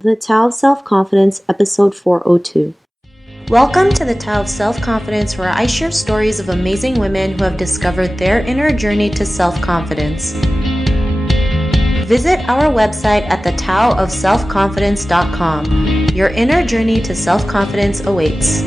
The Tao of Self-Confidence, Episode 402. Welcome to the Tao of Self-Confidence, where I share stories of amazing women who have discovered their inner journey to self-confidence. Visit our website at thetaoofselfconfidence.com. Your inner journey to self-confidence awaits.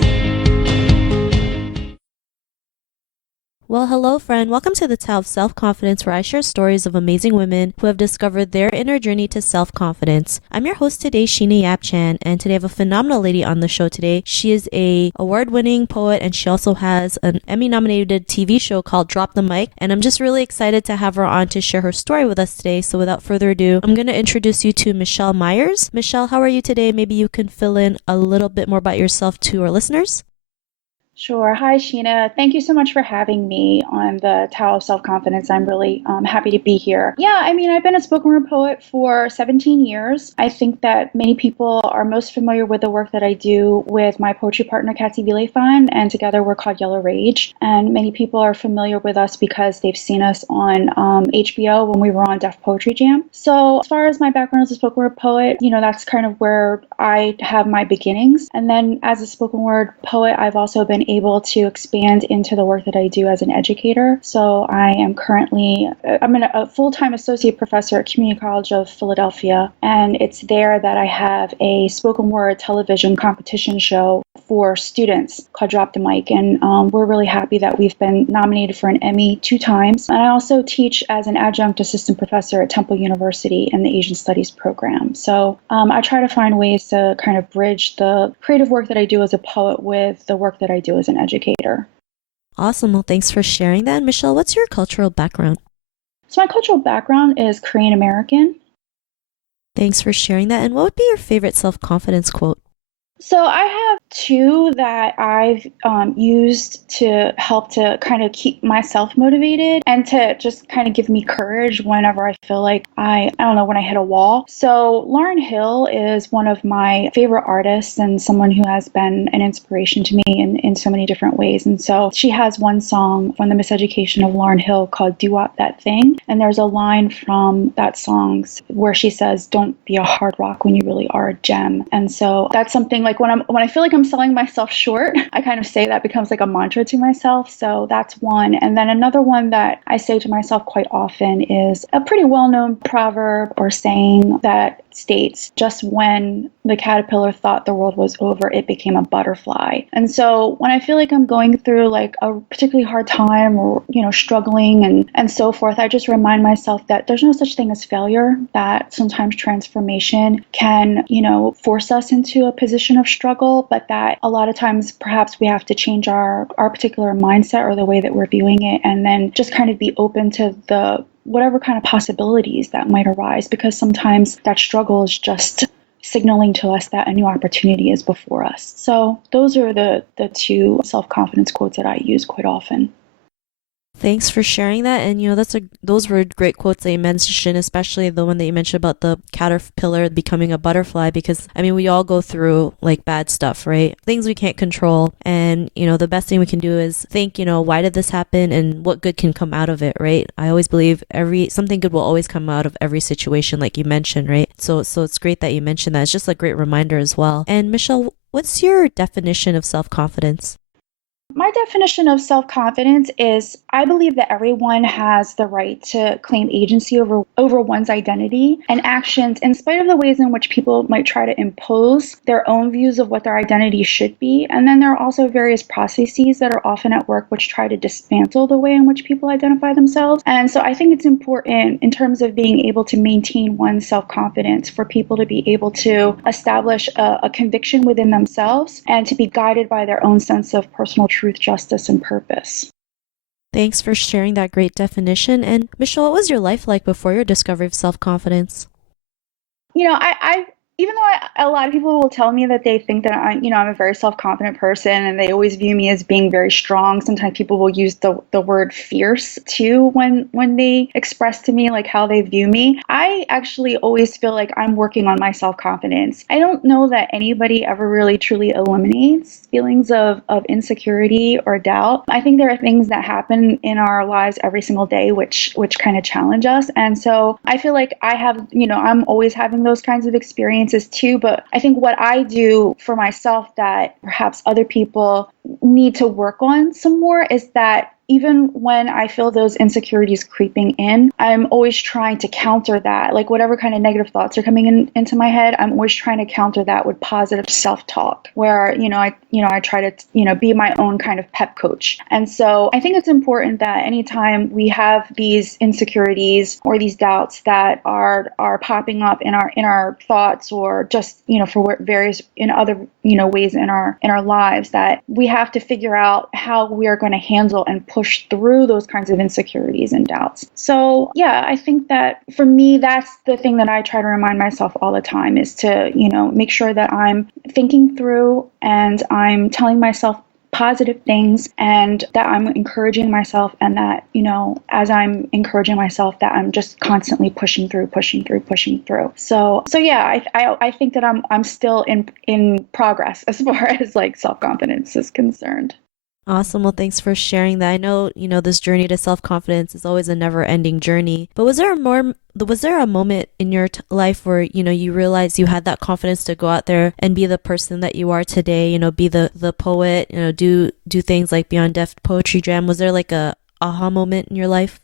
Well, hello, friend. Welcome to the Tao of Self-Confidence, where I share stories of amazing women who have discovered their inner journey to self-confidence. I'm your host today, Sheena Yap-Chan, and today I have a phenomenal lady on the show today. She is a award-winning poet, and she also has an Emmy-nominated TV show called Drop the Mic, and I'm just really excited to have her on to share her story with us today. So without further ado, I'm going to introduce you to Michelle Myers. Michelle, how are you today? Maybe you can fill in a little bit more about yourself to our listeners. Sure. Hi, Sheena. Thank you so much for having me on the Tao of Self-Confidence. I'm really happy to be here. I've been a spoken word poet for 17 years. I think that many people are most familiar with the work that I do with my poetry partner, Kathy Vilefan, and together we're called Yellow Rage. And many people are familiar with us because they've seen us on HBO when we were on Def Poetry Jam. So as far as my background as a spoken word poet, that's kind of where I have my beginnings. And then as a spoken word poet, I've also been able to expand into the work that I do as an educator. So I'm a full-time associate professor at Community College of Philadelphia, and it's there that I have a spoken word television competition show for students called Drop the Mic, and we're really happy that we've been nominated for an Emmy 2 times. And I also teach as an adjunct assistant professor at Temple University in the Asian Studies program. So I try to find ways to kind of bridge the creative work that I do as a poet with the work that I do as an educator. Awesome. Well, thanks for sharing that. And Michelle, what's your cultural background? So my cultural background is Korean American. Thanks for sharing that. And what would be your favorite self-confidence quote? So I have 2 that I've used to help to kind of keep myself motivated and to just kind of give me courage whenever I feel like when I hit a wall. So Lauryn Hill is one of my favorite artists and someone who has been an inspiration to me in so many different ways. And so she has one song from the Miseducation of Lauryn Hill called Do Wop That Thing. And there's a line from that song where she says, "Don't be a hard rock when you really are a gem." And so that's something like when I feel like I'm selling myself short, I kind of say that becomes like a mantra to myself. So that's one. And then another one that I say to myself quite often is a pretty well-known proverb or saying that states, "Just when the caterpillar thought the world was over, it became a butterfly." And so when I feel like I'm going through like a particularly hard time or, struggling and so forth, I just remind myself that there's no such thing as failure, that sometimes transformation can, force us into a position of struggle, but that a lot of times perhaps we have to change our particular mindset or the way that we're viewing it, and then just kind of be open to the whatever kind of possibilities that might arise, because sometimes that struggle is just signaling to us that a new opportunity is before us. So those are the 2 self-confidence quotes that I use quite often. Thanks for sharing that. And, those were great quotes that you mentioned, especially the one that you mentioned about the caterpillar becoming a butterfly, because, we all go through like bad stuff, right? Things we can't control. And, the best thing we can do is think, why did this happen and what good can come out of it, right? I always believe something good will always come out of every situation, like you mentioned, right? So it's great that you mentioned that. It's just a great reminder as well. And Michelle, what's your definition of self-confidence? My definition of self-confidence is I believe that everyone has the right to claim agency over one's identity and actions in spite of the ways in which people might try to impose their own views of what their identity should be. And then there are also various processes that are often at work which try to dismantle the way in which people identify themselves. And so I think it's important in terms of being able to maintain one's self-confidence for people to be able to establish a conviction within themselves and to be guided by their own sense of personal truth, justice, and purpose. Thanks for sharing that great definition. And Michelle, what was your life like before your discovery of self-confidence? Even though a lot of people will tell me that they think that I'm a very self-confident person and they always view me as being very strong. Sometimes people will use the word fierce too when they express to me like how they view me. I actually always feel like I'm working on my self-confidence. I don't know that anybody ever really truly eliminates feelings of insecurity or doubt. I think there are things that happen in our lives every single day which kind of challenge us. And so I feel like I'm always having those kinds of experiences experiences too, but I think what I do for myself that perhaps other people need to work on some more is that even when I feel those insecurities creeping in, I'm always trying to counter that. Like whatever kind of negative thoughts are coming into my head, I'm always trying to counter that with positive self-talk, where I try to be my own kind of pep coach. And so I think it's important that anytime we have these insecurities or these doubts that are popping up in our thoughts, or just for various in other ways in our lives, that we have to figure out how we are going to handle and push through those kinds of insecurities and doubts. So yeah, I think that for me, that's the thing that I try to remind myself all the time, is to make sure that I'm thinking through and I'm telling myself positive things, and that I'm encouraging myself, and that as I'm encouraging myself, that I'm just constantly pushing through. So yeah, I think that I'm still in progress as far as like self-confidence is concerned. Awesome. Well, thanks for sharing that. I know, this journey to self-confidence is always a never-ending journey. But was there a moment in your life where, you realized you had that confidence to go out there and be the person that you are today, be the poet, do things like Beyond Deaf Poetry Jam? Was there like a aha moment in your life?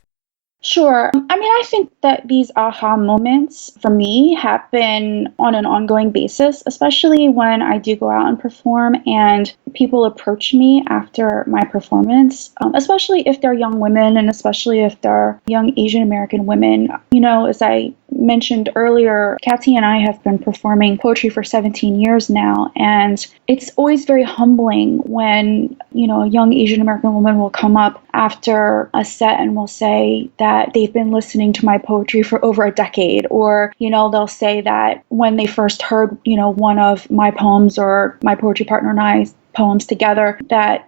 Sure. I mean, I think that these aha moments for me happen on an ongoing basis, especially when I do go out and perform and people approach me after my performance, especially if they're young women and especially if they're young Asian American women. As I mentioned earlier, Kathy and I have been performing poetry for 17 years now, and it's always very humbling when, a young Asian American woman will come up after a set and will say that they've been listening to my poetry for over a decade, or, they'll say that when they first heard, one of my poems or my poetry partner and I's poems together, that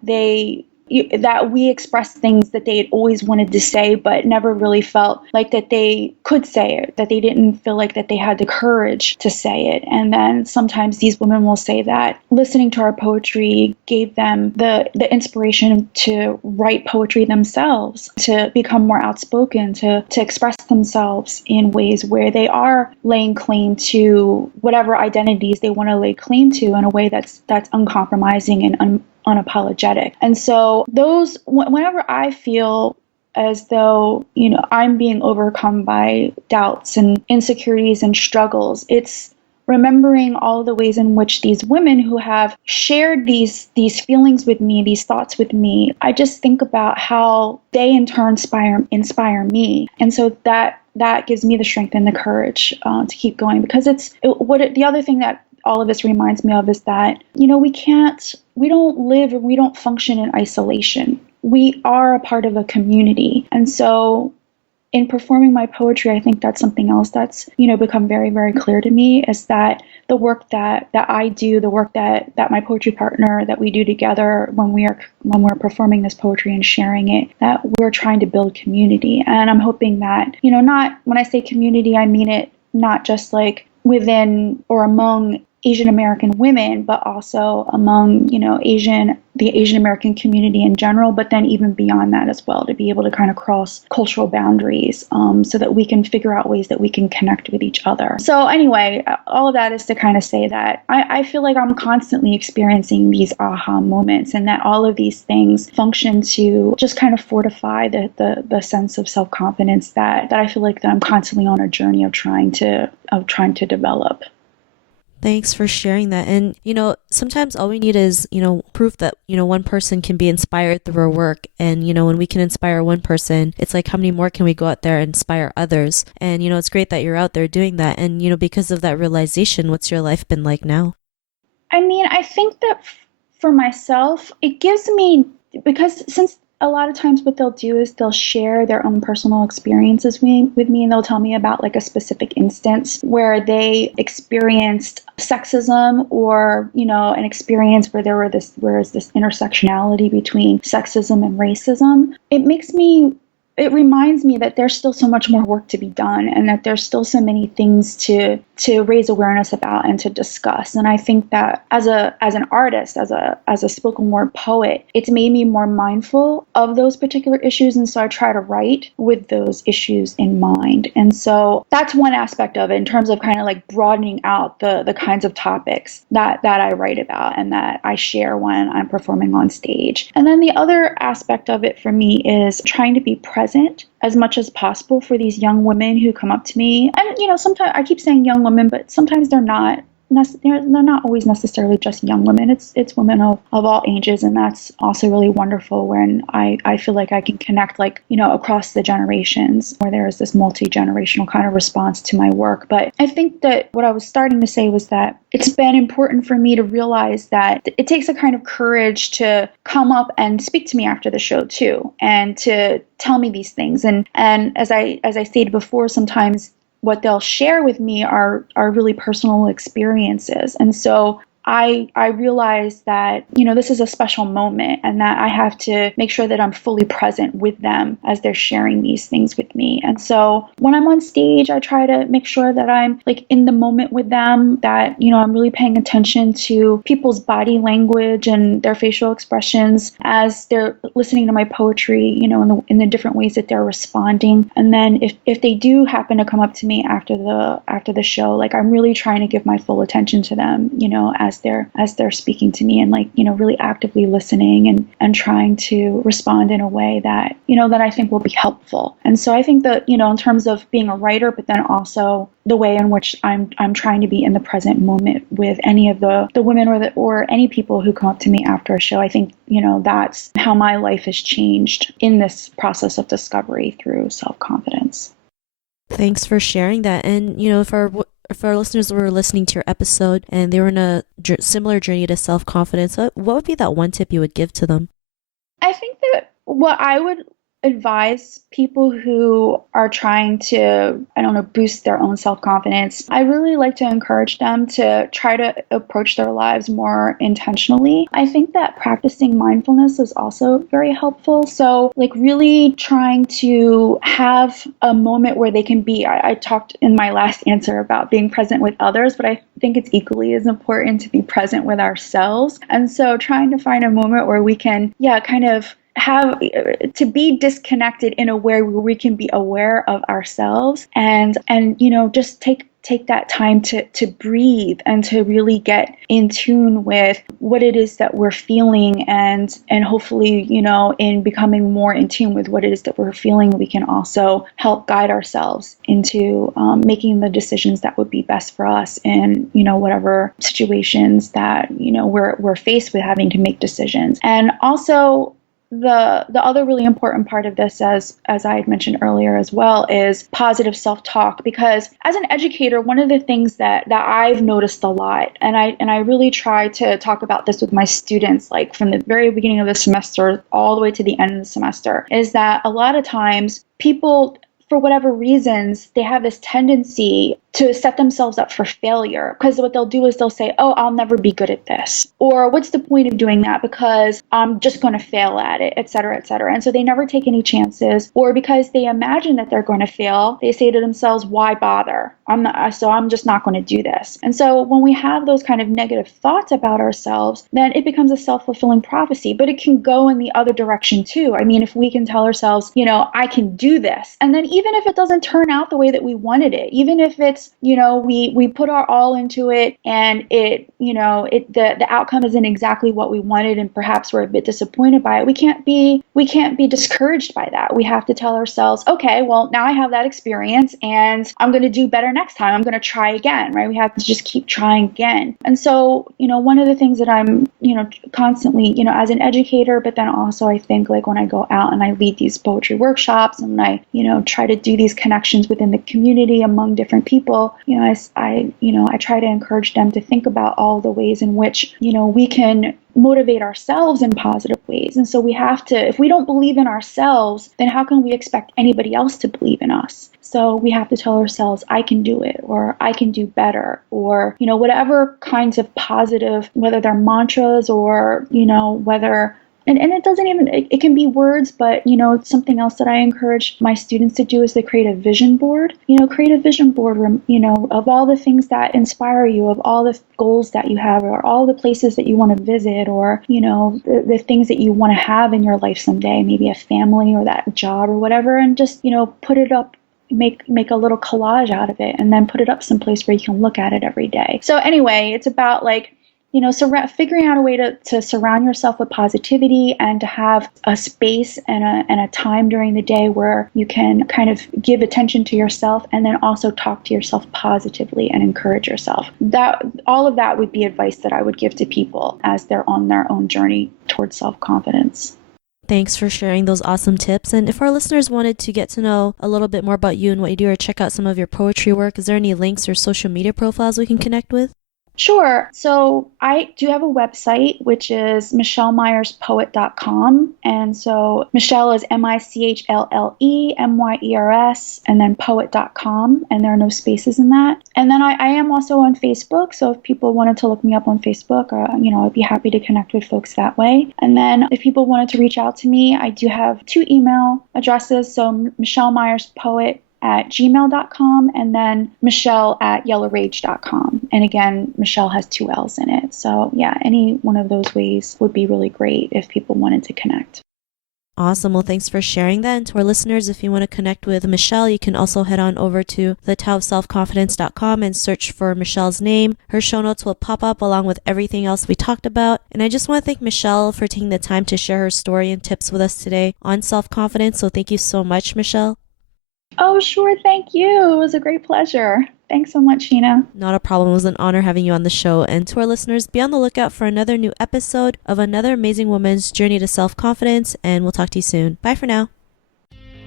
we expressed things that they had always wanted to say, but never really felt like that they could say it, that they didn't feel like that they had the courage to say it. And then sometimes these women will say that listening to our poetry gave them the inspiration to write poetry themselves, to become more outspoken, to express themselves in ways where they are laying claim to whatever identities they want to lay claim to in a way that's uncompromising and unapologetic. And so whenever I feel as though, I'm being overcome by doubts and insecurities and struggles, it's remembering all the ways in which these women who have shared these feelings with me, these thoughts with me, I just think about how they in turn inspire me. And so that gives me the strength and the courage to keep going, because the other thing that all of this reminds me of is that, we don't live and we don't function in isolation. We are a part of a community. And so in performing my poetry, I think that's something else that's, become very, very clear to me, is that the work that I do, the work that my poetry partner, that we do together when we're performing this poetry and sharing it, that we're trying to build community. And I'm hoping that, not when I say community, I mean it not just like within or among Asian American women, but also among, the Asian American community in general, but then even beyond that as well, to be able to kind of cross cultural boundaries, so that we can figure out ways that we can connect with each other. So anyway, all of that is to kind of say that I feel like I'm constantly experiencing these aha moments, and that all of these things function to just kind of fortify the sense of self-confidence that I feel like that I'm constantly on a journey of trying to develop. Thanks for sharing that. And, sometimes all we need is, proof that, one person can be inspired through our work. And, when we can inspire one person, it's like, how many more can we go out there and inspire others? And, it's great that you're out there doing that. And, because of that realization, what's your life been like now? I mean, I think that for myself, it gives me, because since a lot of times what they'll do is they'll share their own personal experiences with me, and they'll tell me about like a specific instance where they experienced sexism, or an experience where there is this intersectionality between sexism and racism. It makes me it reminds me that there's still so much more work to be done, and that there's still so many things to raise awareness about and to discuss. And I think that as an artist, as a spoken word poet, it's made me more mindful of those particular issues, and so I try to write with those issues in mind. And so that's one aspect of it, in terms of kind of like broadening out the kinds of topics that I write about and that I share when I'm performing on stage. And then the other aspect of it for me is trying to be present as much as possible for these young women who come up to me. And, sometimes I keep saying young women, but sometimes they're not. They're not always necessarily just young women. It's women of all ages, and that's also really wonderful when I feel like I can connect, across the generations, where there is this multi-generational kind of response to my work. But I think that what I was starting to say was that it's been important for me to realize that it takes a kind of courage to come up and speak to me after the show too, and to tell me these things. And as I stated before, sometimes what they'll share with me are really personal experiences. And so I realize that, this is a special moment, and that I have to make sure that I'm fully present with them as they're sharing these things with me. And so when I'm on stage, I try to make sure that I'm like in the moment with them, that, I'm really paying attention to people's body language and their facial expressions as they're listening to my poetry, in the different ways that they're responding. And then if they do happen to come up to me after the show, like, I'm really trying to give my full attention to them, as they're speaking to me, and really actively listening and trying to respond in a way that that I think will be helpful. And so I think that in terms of being a writer, but then also the way in which I'm trying to be in the present moment with any of the women or any people who come up to me after a show, I think that's how my life has changed in this process of discovery through self-confidence. Thanks for sharing that. And if our listeners were listening to your episode and they were in a similar journey to self-confidence, what would be that one tip you would give to them? I think that what I would advise people who are trying to, boost their own self-confidence, I really like to encourage them to try to approach their lives more intentionally. I think that practicing mindfulness is also very helpful. So really trying to have a moment where they can be, I talked in my last answer about being present with others, but I think it's equally as important to be present with ourselves. And so trying to find a moment where we can, kind of have to be disconnected in a way where we can be aware of ourselves and just take that time to breathe and to really get in tune with what it is that we're feeling, and hopefully in becoming more in tune with what it is that we're feeling, we can also help guide ourselves into making the decisions that would be best for us in whatever situations that we're faced with having to make decisions. And also the other really important part of this, as I had mentioned earlier as well, is positive self-talk. Because as an educator, one of the things that I've noticed a lot, and I really try to talk about this with my students, like from the very beginning of the semester all the way to the end of the semester, is that a lot of times people, for whatever reasons, they have this tendency to set themselves up for failure, because what they'll do is they'll say, oh, I'll never be good at this, or what's the point of doing that because I'm just going to fail at it, et cetera, et cetera. And so they never take any chances, or because they imagine that they're going to fail, they say to themselves, why bother? I'm just not going to do this. And so when we have those kind of negative thoughts about ourselves, then it becomes a self-fulfilling prophecy. But it can go in the other direction too. I mean, if we can tell ourselves, I can do this, and then even if it doesn't turn out the way that we wanted it, even if it's we put our all into it and the outcome isn't exactly what we wanted, and perhaps we're a bit disappointed by it, we can't be discouraged by that. We have to tell ourselves, okay, well, now I have that experience and I'm going to do better next time. I'm going to try again, right? We have to just keep trying again. And so, one of the things that I'm, constantly, as an educator, but then also I think like when I go out and I lead these poetry workshops and I, try to do these connections within the community among different people, I try to encourage them to think about all the ways in which, we can motivate ourselves in positive ways. And so we have to, if we don't believe in ourselves, then how can we expect anybody else to believe in us? So we have to tell ourselves, I can do it, or I can do better, or, whatever kinds of positive, whether they're mantras or, whether and it doesn't even, it can be words, but, something else that I encourage my students to do is to create a vision board. Create a vision board, of all the things that inspire you, of all the goals that you have, or all the places that you want to visit, or, the things that you want to have in your life someday, maybe a family or that job or whatever, and just, put it up, make a little collage out of it, and then put it up someplace where you can look at it every day. So anyway, it's about figuring out a way to surround yourself with positivity, and to have a space and a time during the day where you can kind of give attention to yourself, and then also talk to yourself positively and encourage yourself. All of that would be advice that I would give to people as they're on their own journey towards self-confidence. Thanks for sharing those awesome tips. And if our listeners wanted to get to know a little bit more about you and what you do, or check out some of your poetry work, is there any links or social media profiles we can connect with? Sure. So I do have a website, which is michellemyerspoet.com. And so Michelle is MICHLLEMYERS, and then poet.com. And there are no spaces in that. And then I am also on Facebook. So if people wanted to look me up on Facebook, I'd be happy to connect with folks that way. And then if people wanted to reach out to me, I do have 2 email addresses. So michellemyerspoet@gmail.com, and then michelle@yellowrage.com. And again, Michelle has 2 L's in it. So yeah, any one of those ways would be really great if people wanted to connect. Awesome. Well, thanks for sharing that. And to our listeners, if you want to connect with Michelle, you can also head on over to thetowofselfconfidence.com and search for Michelle's name. Her show notes will pop up along with everything else we talked about. And I just want to thank Michelle for taking the time to share her story and tips with us today on self-confidence. So thank you so much, Michelle. Oh, sure. Thank you. It was a great pleasure. Thanks so much, Sheena. Not a problem. It was an honor having you on the show. And to our listeners, be on the lookout for another new episode of another amazing woman's journey to self-confidence. And we'll talk to you soon. Bye for now.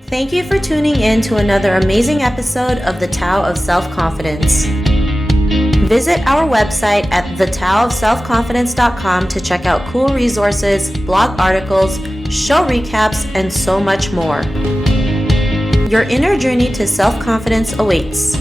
Thank you for tuning in to another amazing episode of The Tao of Self-Confidence. Visit our website at thetowofselfconfidence.com to check out cool resources, blog articles, show recaps, and so much more. Your inner journey to self-confidence awaits.